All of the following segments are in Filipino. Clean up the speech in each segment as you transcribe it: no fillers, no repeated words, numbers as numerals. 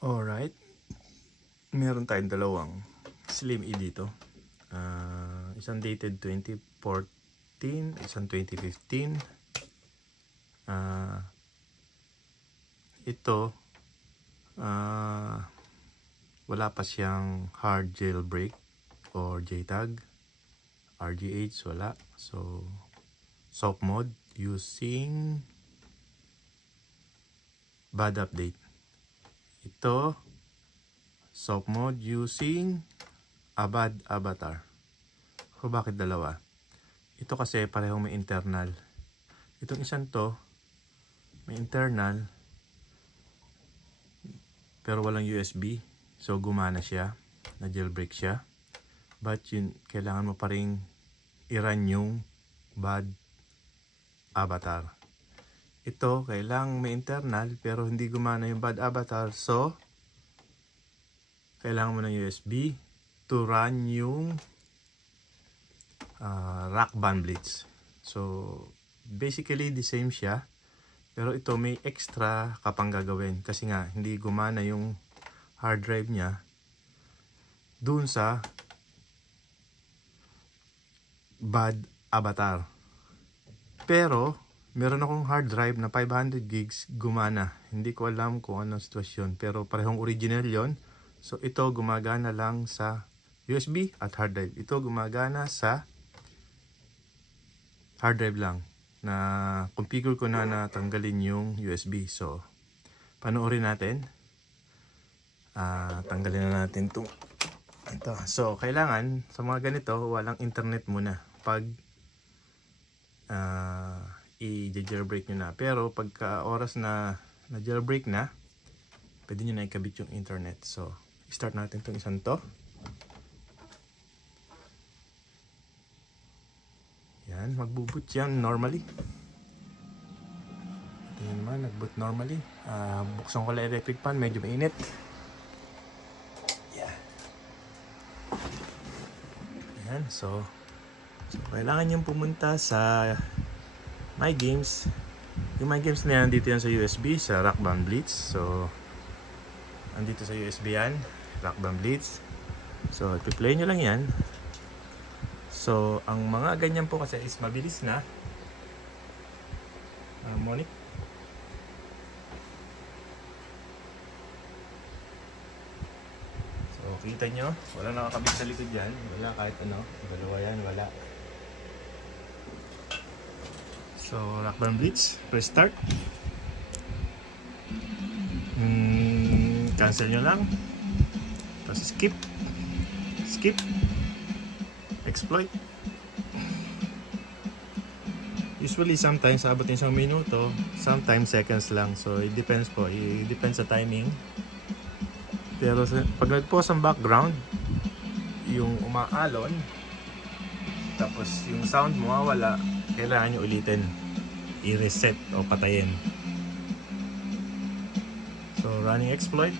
Alright, meron tayong dalawang Slim E dito. Isang dated 2014, isang 2015. Ito, wala pa siyang hard jailbreak or JTAG. RGH, wala. So, soft mode using bad update. Ito, soft mode using bad avatar. So, bakit dalawa? Ito kasi parehong may internal. Itong isang to, may internal, pero walang USB. So, gumana siya. Na jailbreak siya. But yun, kailangan mo pa rin i-run yung bad avatar. Ito, kailangan may internal, pero hindi gumana yung bad avatar. So, kailangan mo ng USB to run yung Rock Band Blitz. So, basically the same siya. Pero ito may extra ka pang gagawin. Kasi nga, hindi gumana yung hard drive niya dun sa bad avatar. Pero, meron akong hard drive na 500 gigs gumana. Hindi ko alam kung anong sitwasyon. Pero parehong original yon. So, ito gumagana lang sa USB at hard drive. Ito gumagana sa hard drive lang. Na configure ko na tanggalin yung USB. So, panoorin natin. Tanggalin na natin ito. So, kailangan sa mga ganito, walang internet muna. Pag i-jailbreak nyo na. Pero pagka oras na jailbreak na, pwede nyo na ikabit yung internet. So, start natin itong isang to. Yan, magbo-boot yan normally. Ito yun naman, nag-boot normally. Buksan ko lang electric fan, medyo mainit. Yeah. Yan, so kailangan nyo pumunta sa My Games. Yung My Games na yan, dito yan sa USB, sa Rock Band Blitz. So, andito sa USB yan, Rock Band Blitz. So, i-play nyo lang yan. So, ang mga ganyan po kasi is mabilis na. Monic. So, kita nyo, wala nakakabit sa likod yan. Wala kahit ano, dalawa yan, wala. So, Rock Band Blitz, press start. Cancel nyo lang. Tapos skip. Skip. Exploit. Usually, sometimes abot yung 1 minuto, sometimes seconds lang. So, it depends po. It depends sa timing. Pero pag nag-pause ang background, yung umaalon, tapos yung sound mawawala, kailangan nyo ulitin. I-reset o patayin. So, running exploit.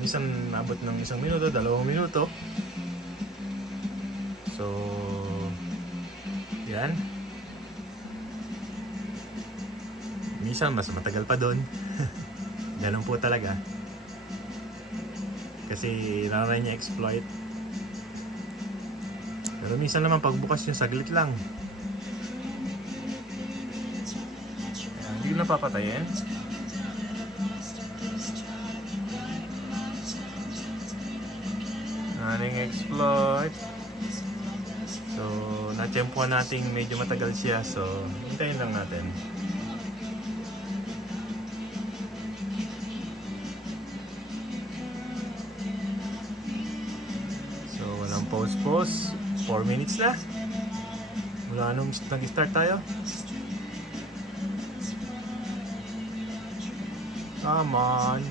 Minsan abot ng 1 minuto, 2 minuto. So, yan. Minsan mas matagal pa doon. Ganun po talaga. Kasi na-run niya exploit. Pero minsan naman pagbukas yung saglit lang. Hindi na papatayin. Running exploit. So, na-tempuan natin medyo matagal siya. So, hintayin lang natin. So, walang pause. 4 minutes na. Wala nung nag-start tayo. Come on.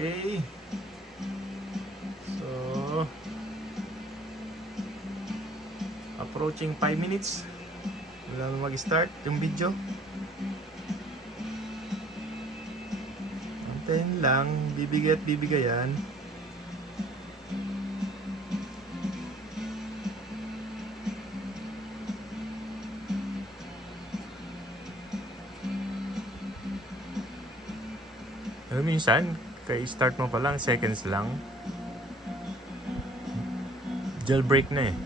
Okay. So, approaching 5 minutes. Wala na mag-start yung video. Hintayin lang, bibigay at bibigayan. Pero minsan, kay start mo pa lang, seconds lang. Jailbreak na eh.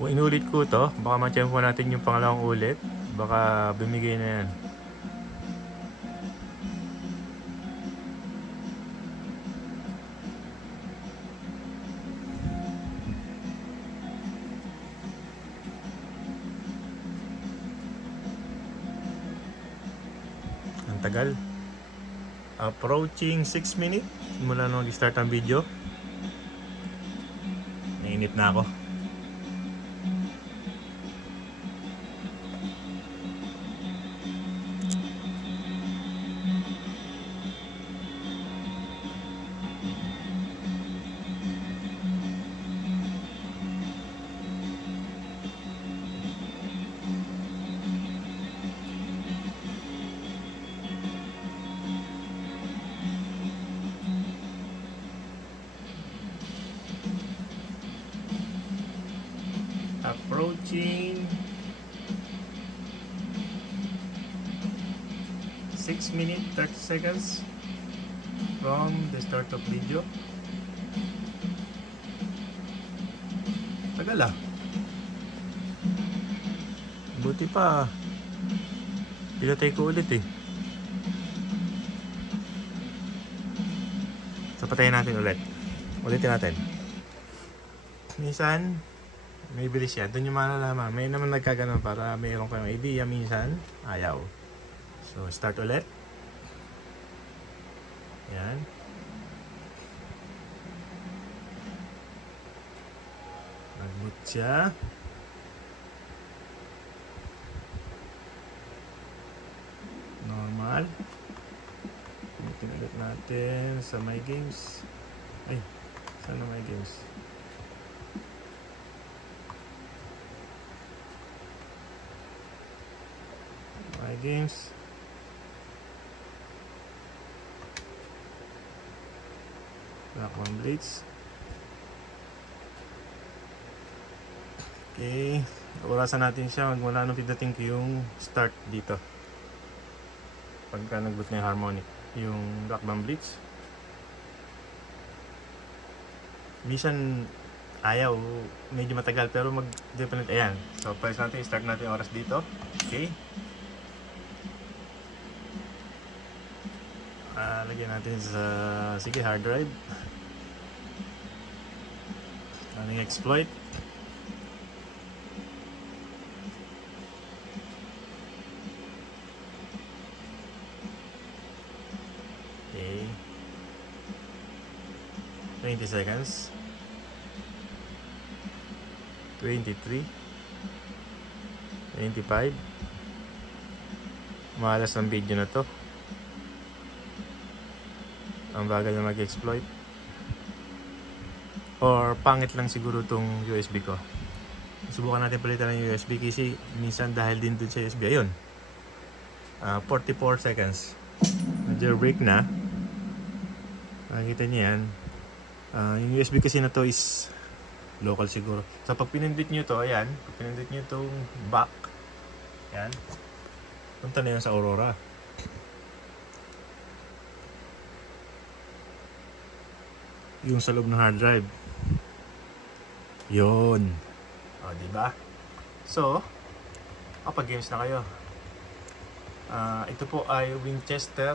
Kung inulit ko to, baka ma-champo natin yung pangalawang ulit. Baka bumigay na yan. Ang tagal. Approaching 6 minutes mula nung mag-start ang video. Nainip na ako. Approaching 6 minutes 30 seconds from the start of video. Tagal ah. Buti pa pinatay ko ulit eh. So patayin natin ulit. Ulitin natin. Minsan may bilis siya. Doon yung malalaman. May naman nagkaganon para mayroon kayong idea. Minsan, ayaw. So, start ulit. Yan. Nag-boot siya. Normal. Butin ulit natin sa My Games. Ay, sana My Games. My Games. Rockman Blitz. Okay. Orasan natin siya magmula nung pindutin ko yung start dito. Pagka nag-boot na yung harmonic. Yung Rockman Blitz. Minsan ayaw. Medyo matagal pero mag-dependent. Ayan. So, press natin. Start natin yung oras dito. Okay. Lagyan natin sa sige hard drive. Running exploit. Okay. 20 seconds. 23. 25. Malas ang video na to. Ang bagal na mag-exploit. Or pangit lang siguro tong USB ko. Subukan natin palitan ng USB kasi minsan dahil din dun sa USB. Ayun. 44 seconds. Jailbreak na. Makikita niyo yan. Yung USB kasi na to is local siguro. So pag pinindot nyo to, ayan. Pag pinindot nyo itong back. Yan. Punta na yan sa Aurora. Yung sa loob ng hard drive. Yun. O, diba? So, kapag games na kayo. Ito po ay Winchester.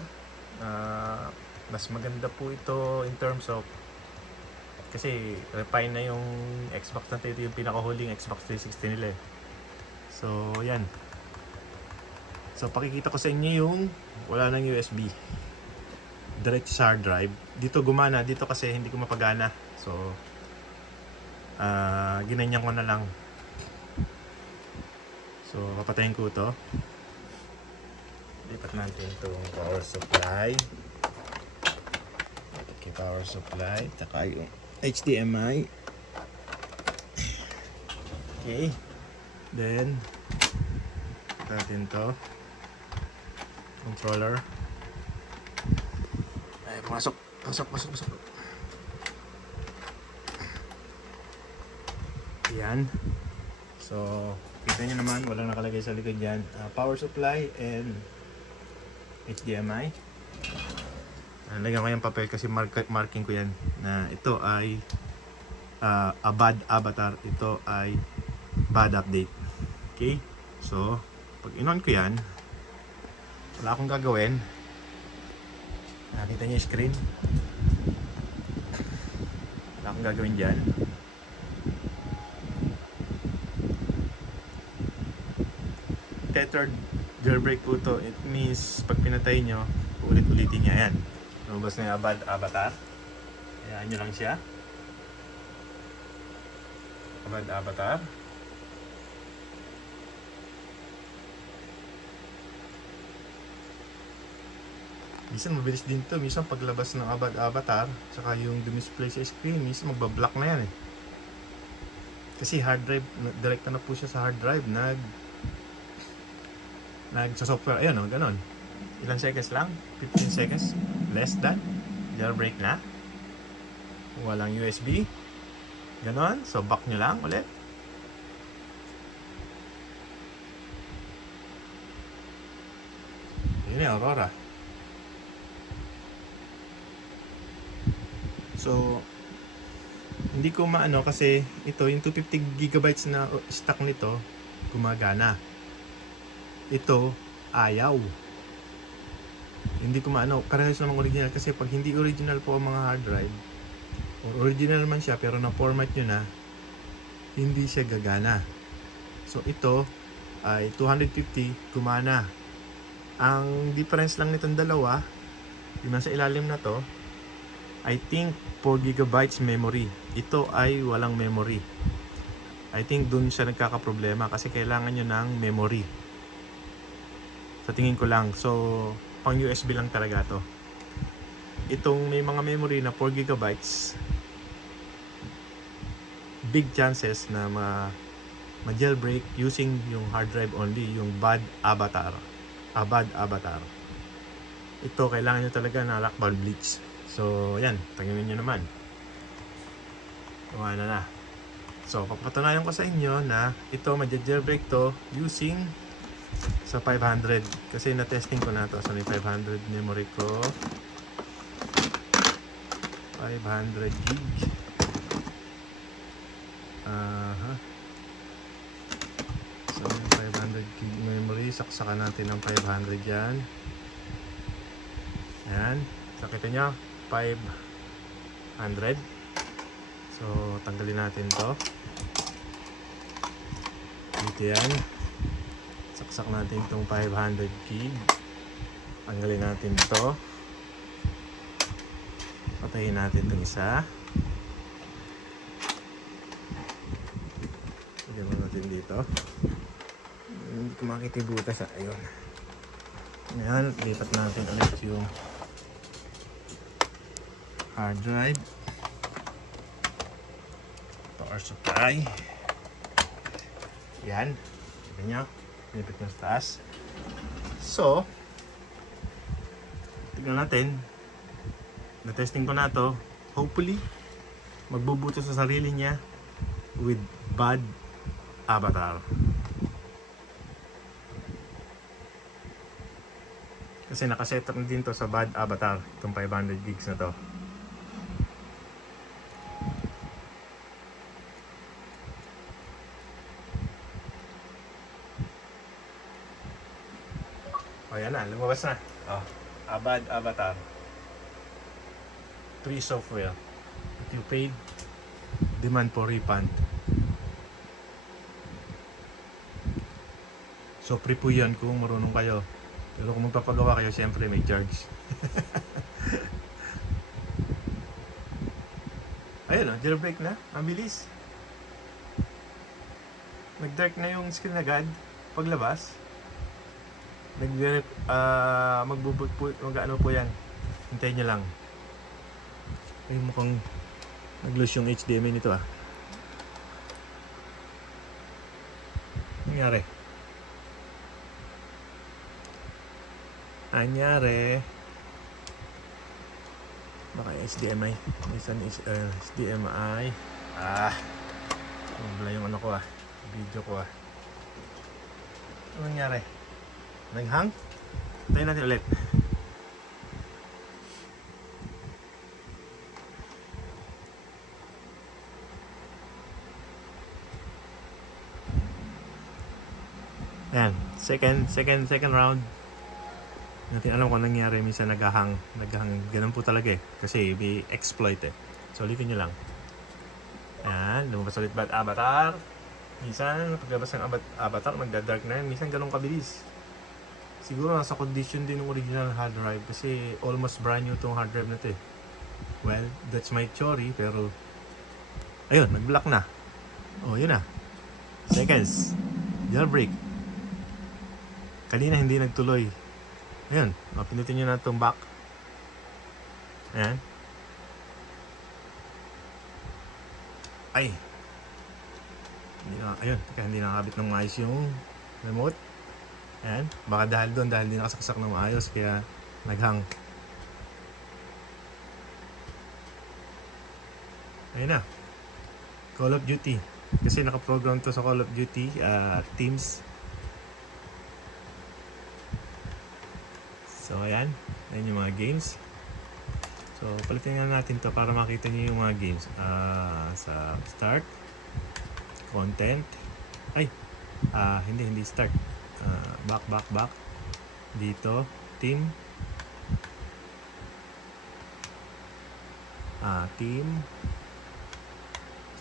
Mas maganda po ito in terms of kasi refine na yung Xbox na ito yung pinakahuling Xbox 360 nila eh. So, yan. So, pakikita ko sa inyo yung wala nang USB. Direct sa hard drive. Dito gumana. Dito kasi hindi ko mapagana. So, ginanyan ko na lang. So, papatayin ko ito. Lipat natin itong power supply. Okay, power supply. Taka yung HDMI. Okay. Then, natin to. controller. Ay, pasok. Yan. So, kita nyo naman, walang nakalagay sa likod yan. Power supply and HDMI. Lagyan ko yung papel kasi marking ko yan na ito ay a bad avatar. Ito ay bad update. Okay? So, pag in-on ko yan, wala akong gagawin. Nakita niyo yung screen? Wala akong gagawin dyan. Tethered jailbreak po to. It means pag pinatay nyo, ulit-ulitin niya yan. Lumabas na yung bad avatar. Hayaan nyo lang siya. Bad avatar. Minsan mabilis din to. Minsan paglabas ng bad avatar, saka yung display sa screen, minsan magbablock na yan eh. Kasi hard drive, direkta na po siya sa hard drive. Sa software, ayun o, ganon. Ilang seconds lang? 15 seconds? Less than? Jailbreak na? Walang USB? Ganon? So, back nyo lang ulit. Yun yung Aurora. So, hindi ko maano kasi ito, yung 250 gigabytes na stock nito, gumagana. Ito, ayaw. Hindi ko maano, parehas namang original kasi pag hindi original po ang mga hard drive, or original man siya pero na-format nyo na, hindi siya gagana. So ito ay 250, gumana. Ang difference lang nitong dalawa, yung nasa ilalim na to, I think 4 gigabytes memory. Ito ay walang memory. I think dun siya nagkakaproblema kasi kailangan nyo ng memory. Sa tingin ko lang. So, pang USB lang talaga to. Itong may mga memory na 4 gigabytes, big chances na ma-jailbreak using yung hard drive only, yung bad avatar. Bad avatar. Ito, kailangan nyo talaga na rock band bleach. So, yan. Tingnan nyo naman. Kuha na. So, papatunayan ko sa inyo na ito, ma-jailbreak to using sa 500 kasi na-testing ko na to. So, may 500 memory ko, 500 gig. So, 500 gig memory, saksakan natin ang 500 yan. Ayan, sakita nyo 500. So, tanggalin natin to dito yan. Saksak natin itong 500 gig. Tanggalin natin ito. Patayin natin itong isa. Lagyan mo natin dito. Hindi ko makita yung butas. Ayun. Ngayon, lipat natin ulit yung hard drive. Power supply. Yan. Tignan nyo. Pinipit nyo sa taas. So, tignan natin. Na-testing ko na to. Hopefully, magbubuto sa sarili niya with bad avatar. Kasi nakaset up na din to sa bad avatar. Itong 500 gigs na to. O yan na, lumabas na. Bad avatar. Free software. If you paid, demand for refund. So free po yan kung marunong kayo. Pero kung magpapagawa kayo, siyempre may charge. Ayun o, jailbreak na. Ang bilis. Nag-dark na yung screen agad. Paglabas. Magbubut po, mag-ano po yan. Hintayin nyo lang. Ay, mukhang nag-lose yung HDMI nito ah. Nangyari? Anyari. Baka HDMI. Minsan is HDMI. Wala yung ano ko video ko Ano nangyari? Naghang? Tayo natin ulit. Ayan, second round. Natin alam kung nangyari, minsan naghahang, ganun po talaga kasi may exploit So ulitin nyo lang. Ayan, lumabas ulit ba avatar? Minsan, paglabas ng avatar, magda-dark na yan. Minsan ganun kabilis. Siguro nasa condition din ng original hard drive kasi almost brand new tong hard drive na to Well, that's my theory, pero ayun, nag-block na. Oh, yun na. Seconds. Jailbreak. Kanina hindi nagtuloy. Ayun, pinutin nyo na itong back. Ayan. Ay. Ayun, hindi nakakabit ng maayos yung remote. Ayan, baka dahil hindi nakasaksak ng maayos, kaya naghang. Ayun na. Call of Duty. Kasi nakaprogram to sa Call of Duty, Teams. So ayan, ayan yung mga games. So palitin nga natin to para makita niyo yung mga games. Sa start, content, hindi start. Back. Dito, team. Team.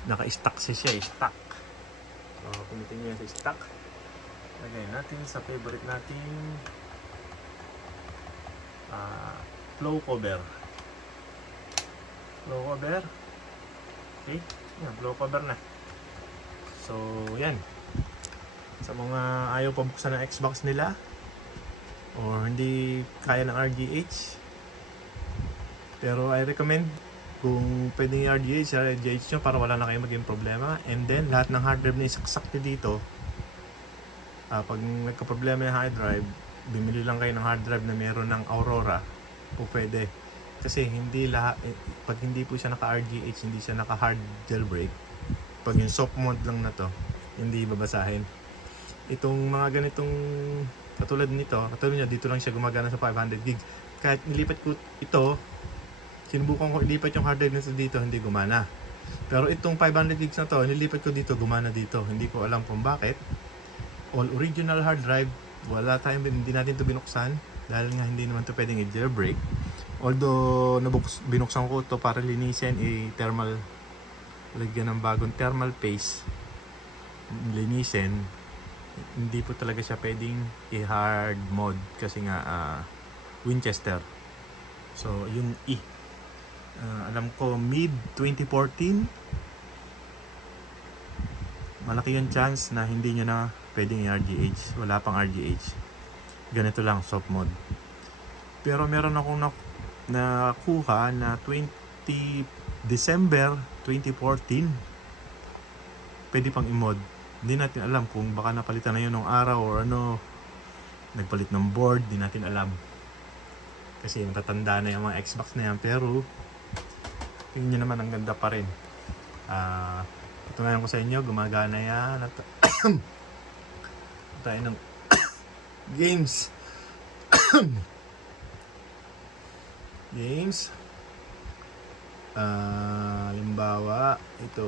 Naka-stack siya, stack. So palitin niyo sa stack. Lagay natin sa favorite natin. Flow cover. Okay, yan, flow cover na. So yan, sa mga ayaw pa buksan ng Xbox nila or hindi kaya ng RGH, pero I recommend kung pwedeng RGH nyo para wala na kayo maging problema. And then lahat ng hard drive na isaksak dito, pag nagka-problema yung hard drive, bumili lang kayo ng hard drive na meron ng Aurora po pwede. Kasi hindi lahat, pag hindi po siya naka-RGH, hindi siya naka-hard jailbreak, pag yung soft mode lang na to, hindi babasahin. Itong mga ganitong katulad nito, katulad nyo, dito lang siya gumagana sa 500 gig. Kahit nilipat ko ito, sinubukan ko ilipat yung hard drive nito dito, hindi gumana. Pero itong 500 gigs na to, nilipat ko dito, gumana dito. Hindi ko alam kung bakit. All original hard drive, hindi natin to binuksan dahil nga hindi naman to pwedeng i-jailbreak. Although binuksan ko to para linisin, thermal, lagyan ng bagong thermal paste, linisin, hindi po talaga siya pwedeng i-hard mode kasi nga Winchester. So yung alam ko mid 2014, malaki yung chance na hindi nyo na pwedeng i-RGH. Wala pang RGH. Ganito lang, soft mode. Pero meron akong nakuha na December 2014. Pwede pang i-mod. Hindi natin alam kung baka napalitan na yun ng araw or ano. Nagpalit ng board, hindi natin alam. Kasi matatanda na yung mga Xbox na yan. Pero, tingnan nyo naman, ang ganda pa rin. Patunayan ko sa inyo, gumagana yan. Tayo ng games. Halimbawa, ito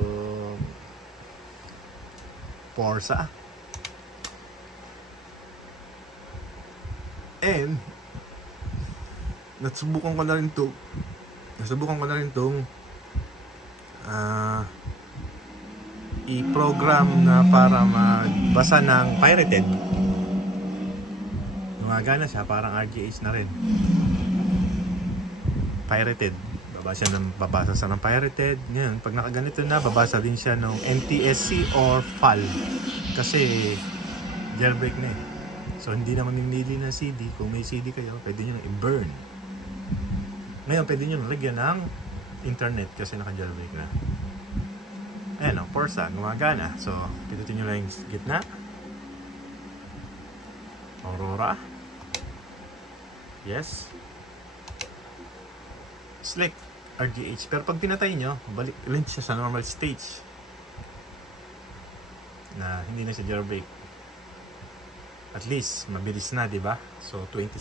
Forza. And nasubukan ko na rin itong i-program na para magbasa ng pirated. Gumagana siya, parang RGH na rin. Pirated. Babasa siya ng pirated. Ngayon, pag nakaganito na, babasa din siya ng NTSC or FAL. Kasi jailbreak na So, hindi naman nili ng CD. Kung may CD kayo, pwede nyo i-burn. Ngayon, pwede nyo lagyan ng internet kasi naka-jailbreak na. Ayan o, Forza, gumagana. So, pindutin nyo lang yung gitna. Aurora. Yes. Select RGH. Pero pag pinatay nyo, balik ulit siya sa normal stage. Na hindi na siya jailbreak. At least, mabilis na, di ba? So, 20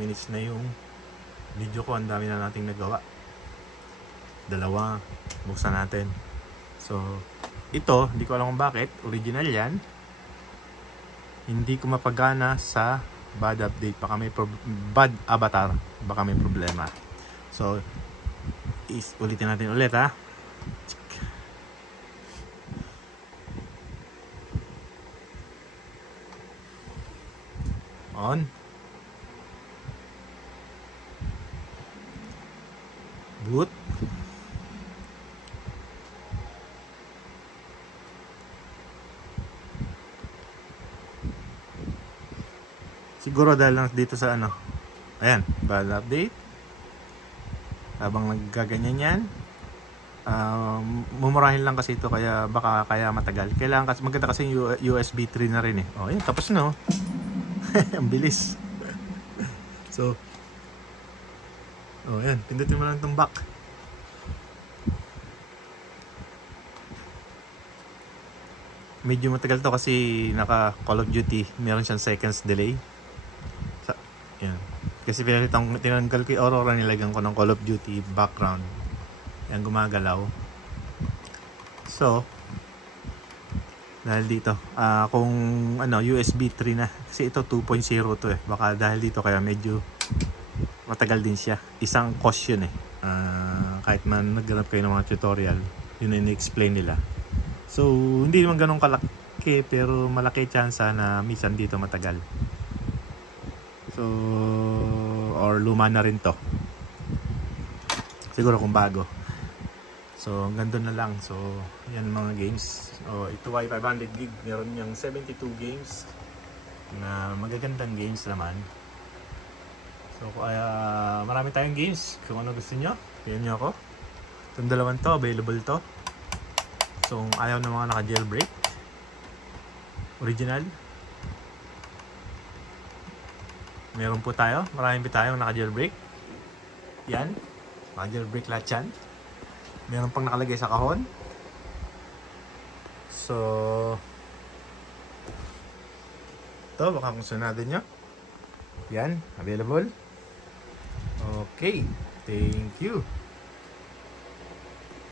minutes na yung video ko. Ang dami na nating nagawa. Dalawa. Buksan natin. So, ito, hindi ko alam kung bakit. Original yan. Hindi ko mapagana sa bad update. Baka may bad avatar. Baka may problema. So, ulitin natin ulit ha. On. Boot. Siguro dahil lang dito sa ano. Ayan, bad update. Habang naggaganyan yan, mumurahin lang kasi ito kaya baka kaya matagal. Kailangan kasi maganda kasi yung USB 3 na rin eh. Oh, yun, tapos na oh. Ang bilis. So, oh, yan, pindutin mo lang itong back. Medyo matagal to kasi naka Call of Duty, meron siyang seconds delay. Yan. Kasi tinanggal ko yung Aurora, nilagyan ko ng Call of Duty background. Yan, gumagalaw. So, dahil dito, kung ano, USB 3 na. Kasi ito 2.0 to eh. Baka dahil dito kaya medyo matagal din siya. Isang cost yun eh. Kahit man nagganap kayo ng mga tutorial, yun na in-explain nila. So, hindi naman ganun kalaki, pero malaki chance na minsan dito matagal. So, or luma na rin to. Siguro kung bago. So, hanggang doon na lang. So, yan mga games. Ito ay 500 gig. Meron niyang 72 games na magagandang games naman. So, marami tayong games. Kung ano gusto nyo, pilihan nyo ako. Itong dalawang to, available to. So, kung ayaw ng mga naka-jailbreak, original, meron po tayo. Marami po tayong naka-jailbreak. Yan. Naka-jailbreak lahat yan. Meron pang nakalagay sa kahon. So, ito, baka kung sunado nyo. Yan, available. Okay, thank you.